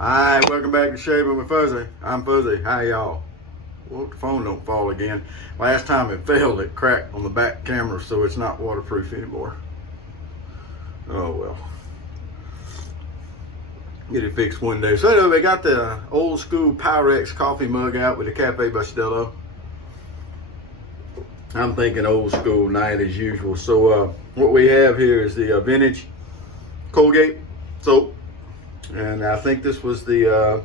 Alright, welcome back to Shaving with Fuzzy. I'm Fuzzy. Hi y'all. Well, the phone don't fall again. Last time it failed, it cracked on the back camera, so it's not waterproof anymore. Oh well. Get it fixed one day. So anyway, we got the old school Pyrex coffee mug out with the Cafe Bustelo. I'm thinking old school night as usual. So what we have here is the vintage Colgate soap. And I think this was the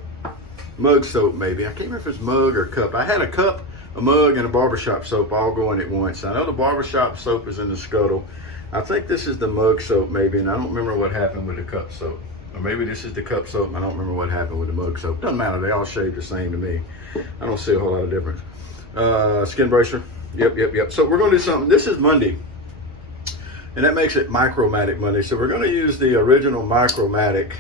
mug soap, maybe. I can't remember if it's mug or cup. I had a cup, a mug, and a barbershop soap all going at once. I know the barbershop soap is in the scuttle. I think this is the mug soap, maybe, and I don't remember what happened with the cup soap. Or maybe this is the cup soap, and I don't remember what happened with the mug soap. Doesn't matter, they all shave the same to me. I don't see a whole lot of difference. Skin bracer. Yep. So we're going to do something. This is Monday, and that makes it Micromatic Monday. So we're going to use the original Micromatic.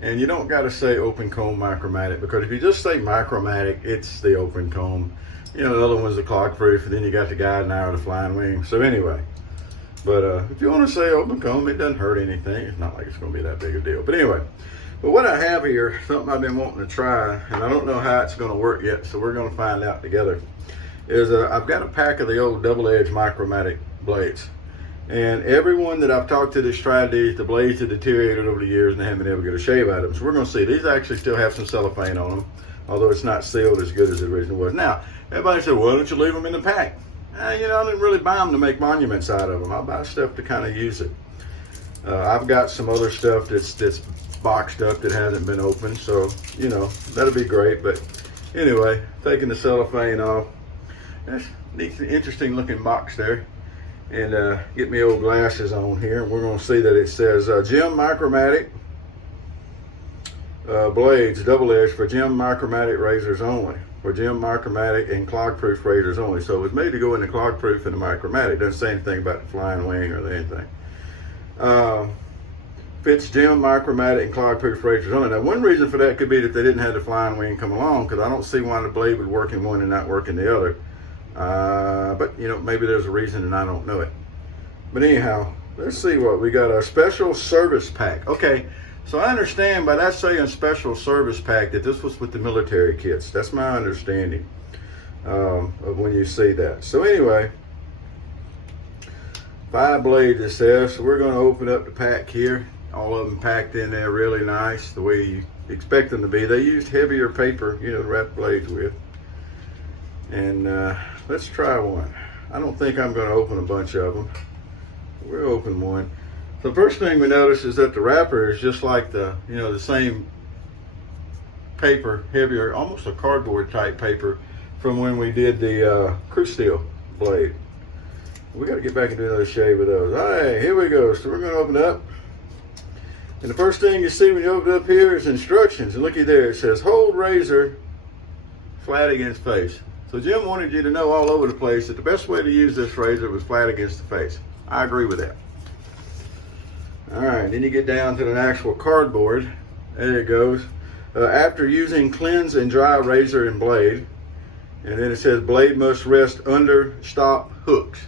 And you don't got to say open comb Micromatic, because if you just say Micromatic, it's the open comb. You know, the other one's the clog proof, and then you got the guide wire, the flying wing. So anyway, but if you want to say open comb, it doesn't hurt anything. It's not like it's going to be that big a deal. But anyway, but what I have here, something I've been wanting to try, and I don't know how it's going to work yet, so we're going to find out together, is I've got a pack of the old double edge Micromatic blades. And everyone that I've talked to that's tried these, the blades have deteriorated over the years and they haven't been able to get a shave out of them. So we're going to see. These actually still have some cellophane on them, although it's not sealed as good as it originally was. Now, everybody said, well, why don't you leave them in the pack? You know, I didn't really buy them to make monuments out of them. I buy stuff to kind of use it. I've got some other stuff that's boxed up that hasn't been opened. So, you know, that'll be great. But anyway, taking the cellophane off. That's neat, interesting looking box there. And get me old glasses on here, and we're going to see that it says Gem Micromatic blades, double edge for Gem Micromatic razors only, for Gem Micromatic and clog proof razors only. So it was made to go in the clog proof and the Micromatic. Doesn't say anything about the flying wing or anything. Fits Gem Micromatic and clog proof razors only. Now, one reason for that could be that they didn't have the flying wing come along, because I don't see why the blade would work in one and not work in the other. But you know, maybe there's a reason and I don't know it. But anyhow, let's see what we got. A special service pack. Okay, so I understand by that saying special service pack that this was with the military kits. That's my understanding of when you see that. So anyway, 5 blades it says. So we're going to open up the pack here. All of them packed in there really nice, the way you expect them to be. They used heavier paper, you know, to wrap blades with. And let's try one. I don't think I'm going to open a bunch of them. We'll open one. The first thing we notice is that the wrapper is just like the, you know, the same paper, heavier, almost a cardboard type paper from when we did the crew steel blade. We got to get back and do another shave with those. All right, here we go. So we're going to open it up. And the first thing you see when you open it up here is instructions. And looky there, it says hold razor flat against face. So Jim wanted you to know all over the place that the best way to use this razor was flat against the face. I agree with that. All right, then you get down to the actual cardboard. There it goes. After using cleanse and dry razor and blade, and then it says blade must rest under stop hooks.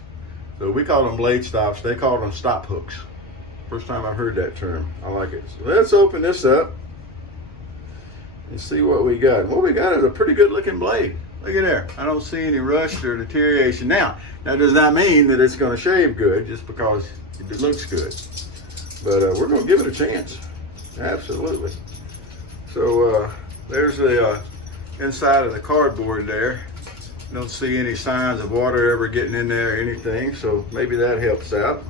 So we call them blade stops. They call them stop hooks. First time I've heard that term. I like it. So let's open this up and see what we got. What we got is a pretty good looking blade. Look at there. I don't see any rust or deterioration. Now does not mean that it's going to shave good just because it looks good. But we're going to give it a chance. Absolutely. So there's the inside of the cardboard there. Don't see any signs of water ever getting in there or anything. So maybe that helps out.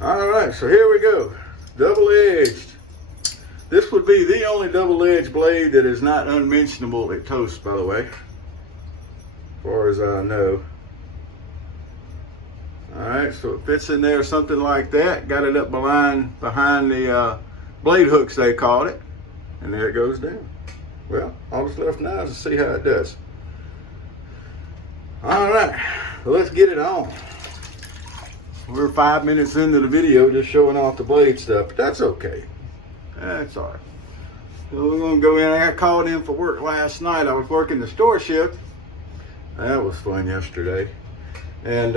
All right, so here we go. Double-edged. This would be the only double-edged blade that is not unmentionable at Toast, by the way, as far as I know. All right, so it fits in there something like that. Got it up behind the blade hooks, they called it. And there it goes down. Well, all that's left now is to see how it does. All right, so let's get it on. We're 5 minutes into the video just showing off the blade stuff, but that's okay. That's all right. So we're going to go in. I got called in for work last night. I was working the store shift. That was fun yesterday. And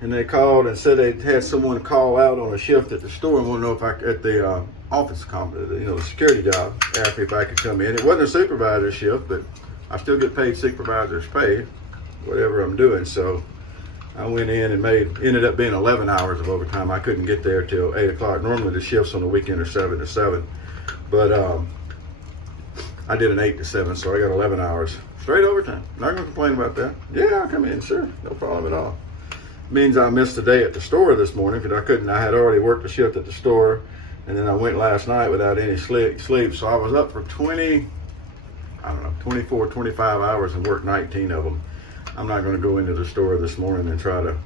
and they called and said they had someone call out on a shift at the store and want to know if at the office, the security job, asked me if I could come in. It wasn't a supervisor shift, but I still get paid supervisor's pay, whatever I'm doing. So I went in and ended up being 11 hours of overtime. I couldn't get there till 8 o'clock. Normally the shifts on the weekend are 7 to 7, but I did an 8 to 7, so I got 11 hours straight overtime. Not gonna complain about that. Yeah, I'll come in, sure, no problem at all. Means I missed a day at the store this morning because I had already worked a shift at the store, and then I went last night without any sleep. So I was up for 24, 25 hours and worked 19 of them. I'm not going to go into the store this morning and try to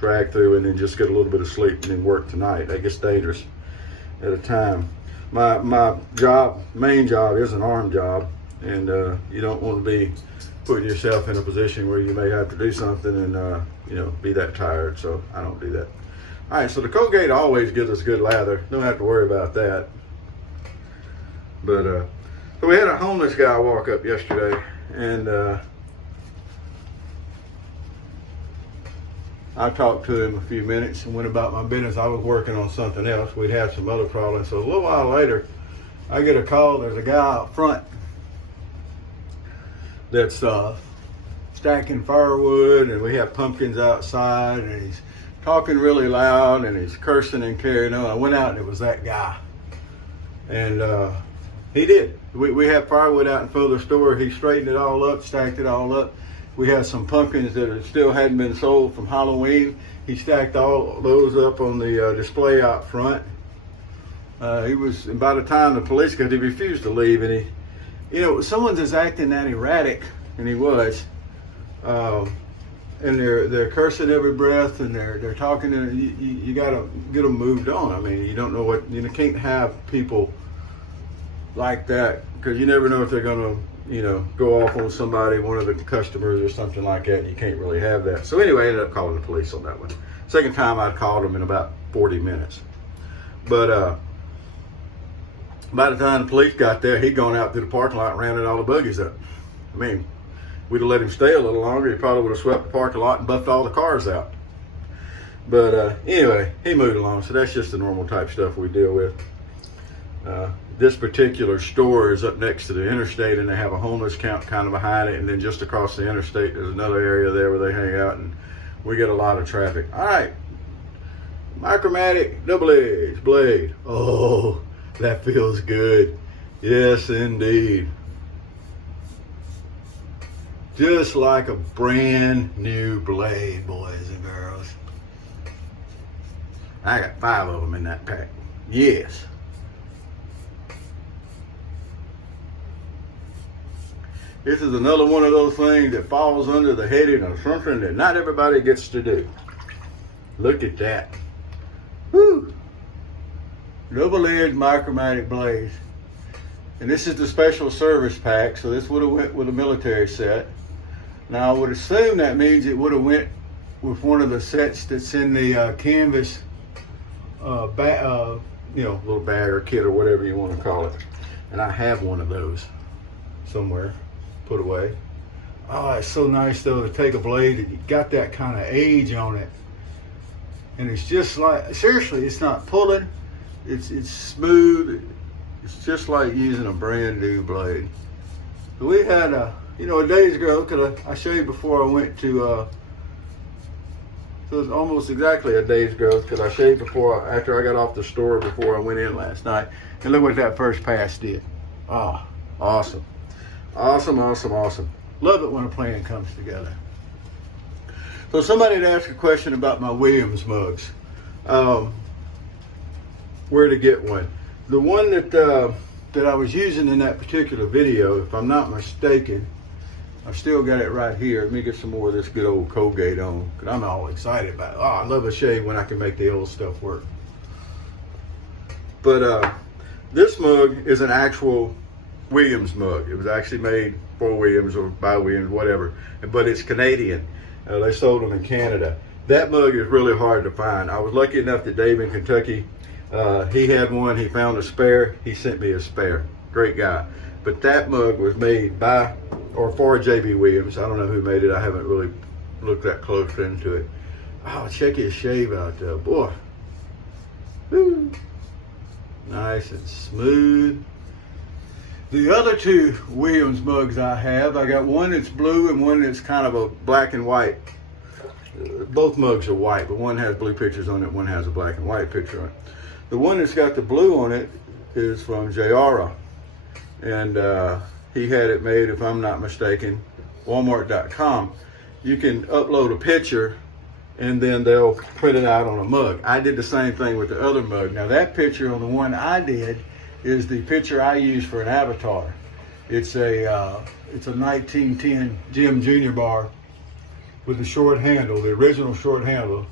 drag through and then just get a little bit of sleep and then work tonight. That gets dangerous at a time. My main job is an arm job, and you don't want to be putting yourself in a position where you may have to do something and be that tired. So I don't do that. All right, so the Colgate always gives us good lather. Don't have to worry about that. But so we had a homeless guy walk up yesterday, and I talked to him a few minutes and went about my business. I was working on something else. We'd had some other problems. So a little while later, I get a call. There's a guy out front that's stacking firewood, and we have pumpkins outside, and he's talking really loud, and he's cursing and carrying on. I went out, and it was that guy. And he did. We had firewood out in front of the store. He straightened it all up, stacked it all up. We had some pumpkins that still hadn't been sold from Halloween. He stacked all those up on the display out front. And by the time the police got, he refused to leave, and someone's just acting that erratic, and he was. And they're cursing every breath, and they're talking, and you gotta get them moved on. I mean, you don't know you can't have people like that, because you never know if they're gonna go off on somebody, one of the customers or something like that. You can't really have that. So anyway, I ended up calling the police on that one. Second time I'd called them in about 40 minutes. But by the time the police got there, he'd gone out to the parking lot and rounded all the buggies up. I mean, we'd have let him stay a little longer, he probably would have swept the parking lot and buffed all the cars out. But anyway, he moved along. So that's just the normal type stuff we deal with. This particular store is up next to the interstate, and they have a homeless camp kind of behind it, and then just across the interstate there's another area there where they hang out, and we get a lot of traffic. All right, Micromatic Double Edge blade. Oh, that feels good. Yes, indeed. Just like a brand new blade, boys and girls. I got 5 of them in that pack. Yes. This is another one of those things that falls under the heading of something that not everybody gets to do. Look at that. Woo! Double edge Micromatic blades. And this is the special service pack, so this would have went with a military set. Now I would assume that means it would have went with one of the sets that's in the canvas little bag or kit or whatever you want to call it. And I have one of those somewhere put away. Oh, it's so nice though to take a blade and you got that kind of age on it, and it's just like, seriously, it's not pulling, it's smooth, it's just like using a brand new blade. So we had a days ago, because I shaved before I went to so it's almost exactly a days ago, because I shaved after I got off the store before I went in last night, and look what that first pass did. Oh, awesome. Awesome, awesome, awesome. Love it when a plan comes together. So somebody had asked a question about my Williams mugs. Where to get one. The one that I was using in that particular video, if I'm not mistaken, I've still got it right here. Let me get some more of this good old Colgate on, because I'm all excited about it. Oh, I love a shave when I can make the old stuff work. But this mug is an actual Williams mug. It was actually made for Williams or by Williams, whatever, but it's Canadian. They sold them in Canada. That mug is really hard to find. I was lucky enough that Dave in Kentucky, he had one, he found a spare, he sent me a spare. Great guy. But that mug was made by or for JB Williams. I don't know who made it. I haven't really looked that close into it. Oh, check his shave out there, boy. Woo. Nice and smooth. The other two Williams mugs I have, I got one that's blue and one that's kind of a black and white. Both mugs are white, but one has blue pictures on it, one has a black and white picture on it. The one that's got the blue on it is from Jayara, and he had it made, if I'm not mistaken, Walmart.com. You can upload a picture and then they'll print it out on a mug. I did the same thing with the other mug. Now that picture on the one I did is the picture I use for an avatar. It's a 1910 Jim Jr. bar with the short handle, the original short handle,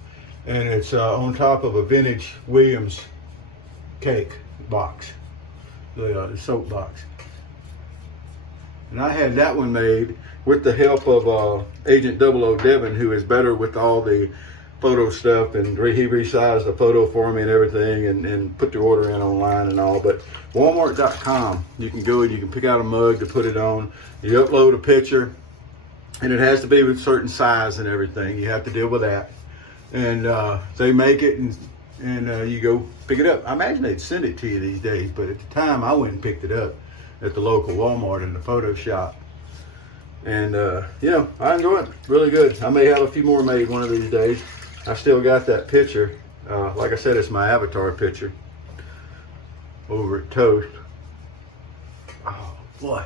and it's on top of a vintage Williams cake box, the soap box. And I had that one made with the help of Agent 00 Devin, who is better with all the photo stuff, and he resized the photo for me and everything, and put the order in online and all. But Walmart.com, you can go and you can pick out a mug to put it on. You upload a picture, and it has to be with certain size and everything. You have to deal with that. And they make it, and you go pick it up. I imagine they'd send it to you these days, but at the time I went and picked it up at the local Walmart in the photo shop. And you know, I enjoy it. Really good. I may have a few more made one of these days. I still got that picture. Like I said, it's my avatar picture over at Toast. Oh boy,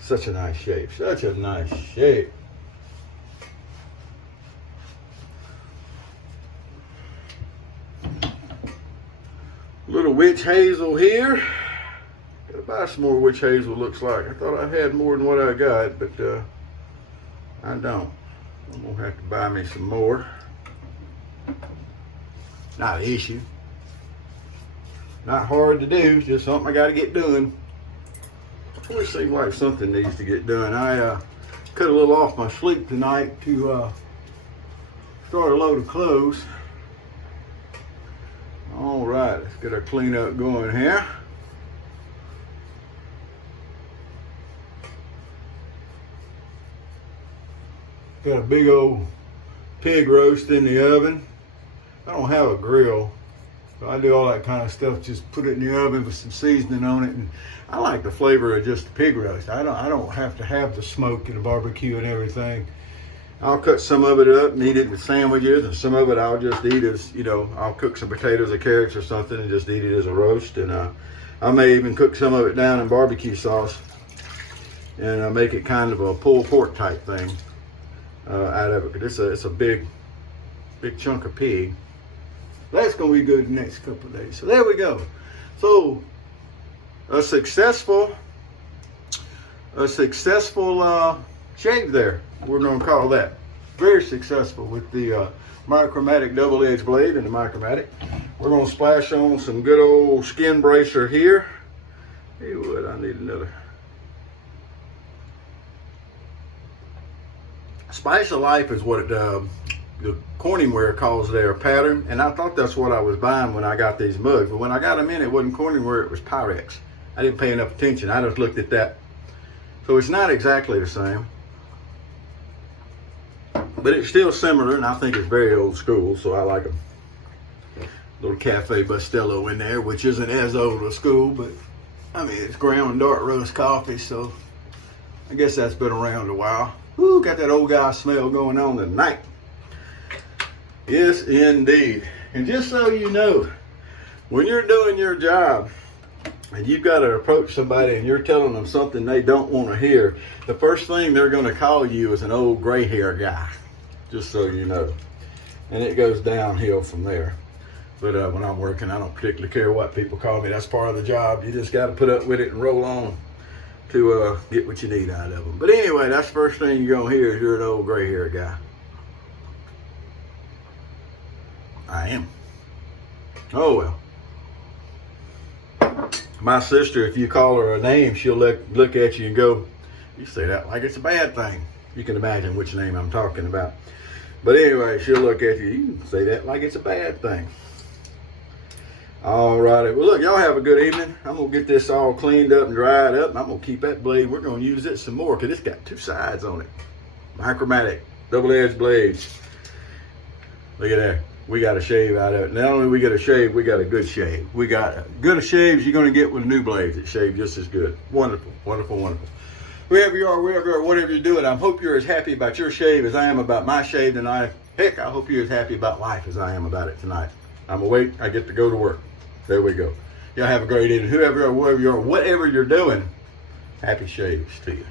such a nice shape. Such a nice shape. Little witch hazel here. Gotta buy some more witch hazel, looks like. I thought I had more than what I got, but I don't. I'm gonna have to buy me some more. Not an issue. Not hard to do, just something I gotta get done. It seems like something needs to get done. I cut a little off my sleep tonight to start a load of clothes. All right, let's get our cleanup going here. Got a big old pig roast in the oven. I don't have a grill, so I do all that kind of stuff. Just put it in the oven with some seasoning on it, and I like the flavor of just the pig roast. I don't have to have the smoke and the barbecue and everything. I'll cut some of it up and eat it with sandwiches, and some of it I'll just eat as, you know, I'll cook some potatoes or carrots or something and just eat it as a roast. And I may even cook some of it down in barbecue sauce and make it kind of a pulled pork type thing out of it. It's a big chunk of pig. That's gonna be good the next couple of days. So there we go. So a successful shave there, we're gonna call that. Very successful with the Micromatic Double Edge blade and the Micromatic. We're gonna splash on some good old skin bracer here. Hey, what, I need another. Spice of Life is what the Corningware calls their pattern, and I thought that's what I was buying when I got these mugs, but when I got them in, it wasn't Corningware, it was Pyrex. I didn't pay enough attention. I just looked at that. So it's not exactly the same, but it's still similar, and I think it's very old school, so I like them. Little Cafe Bustelo in there, which isn't as old a school, but I mean, it's ground dark roast coffee, so I guess that's been around a while. Ooh, got that old guy smell going on tonight. Yes, indeed. And just so you know, when you're doing your job and you've got to approach somebody and you're telling them something they don't want to hear, the first thing they're going to call you is an old gray hair guy, just so you know. And it goes downhill from there. But when I'm working, I don't particularly care what people call me. That's part of the job. You just got to put up with it and roll on to get what you need out of them. But anyway, that's the first thing you're going to hear is you're an old gray hair guy. I am. Oh well. My sister, if you call her a name, she'll look at you and go, you say that like it's a bad thing. You can imagine which name I'm talking about. But anyway, she'll look at you, you can say that like it's a bad thing. All righty. Well, look, y'all have a good evening. I'm going to get this all cleaned up and dried up, and I'm going to keep that blade. We're going to use it some more because it's got two sides on it. Micromatic Double Edge blades. Look at that. We got a shave out of it. Not only we get a shave, we got a good shave. We got good shaves you're going to get with new blades that shave just as good. Wonderful, wonderful, wonderful. Wherever you are, whatever you're doing, I hope you're as happy about your shave as I am about my shave tonight. Heck, I hope you're as happy about life as I am about it tonight. I'm awake. I get to go to work. There we go. Y'all have a great evening. Whoever or wherever you are, whatever you're doing, happy shaves to you.